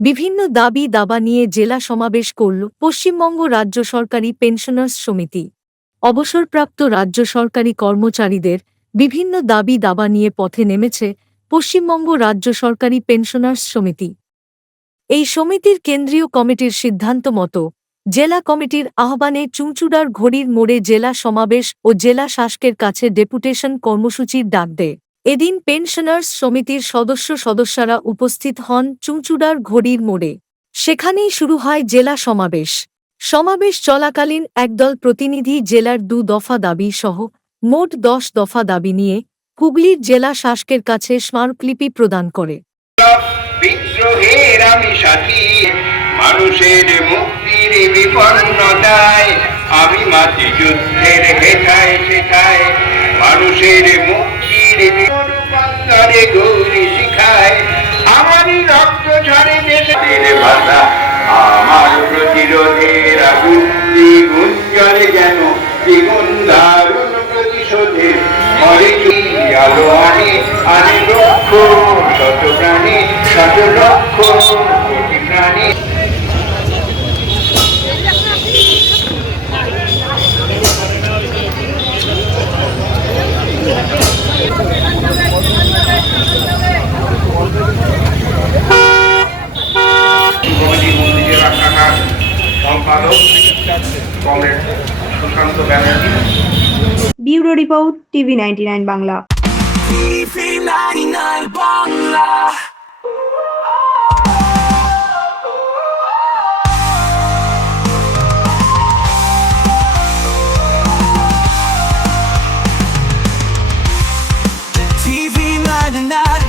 বিভিন্ন দাবি দাবা নিয়ে জেলা সমাবেশ করল পশ্চিমবঙ্গ রাজ্য সরকারি পেনশনার্স সমিতি। অবসরপ্রাপ্ত রাজ্য সরকারি কর্মচারীদের বিভিন্ন দাবি দাবা নিয়ে পথে নেমেছে পশ্চিমবঙ্গ রাজ্য সরকারি পেনশনার্স সমিতি। এই সমিতির কেন্দ্রীয় কমিটির সিদ্ধান্ত মতো জেলা কমিটির আহ্বানে চুঁচুড়ার ঘড়ির মোড়ে জেলা সমাবেশ ও জেলা শাসকের কাছে ডেপুটেশন কর্মসূচির ডাক দেয়। এদিন পেনশনার্স সমিতির সদস্য সদস্যরা উপস্থিত হন চুঁচুড়ার ঘড়ির মোড়ে। সেখানেই শুরু হয় জেলা সমাবেশ। সমাবেশ চলাকালীন একদল প্রতিনিধি জেলার দু দফা দাবি সহ মোট দশ দফা দাবি নিয়ে হুগলির জেলা শাসকের কাছে স্মারকলিপি প্রদান করে। মানুষের মুক্তির বিপন্নতায়, আমি মানুষের মুক্তির বিপন্নতারে গৌরী শিখায়, আমারই রক্ত ঝরে দেশের ভাষা আমার প্রতিরোধের আগুন দ্বিগুণ জলে যেন, দ্বিগুণ দারুণ প্রতিশোধের মরে আলো আনে সম্পাদক comrade Sushanta Banerjee. Bureau report TV ninety nine Bangla. TV 99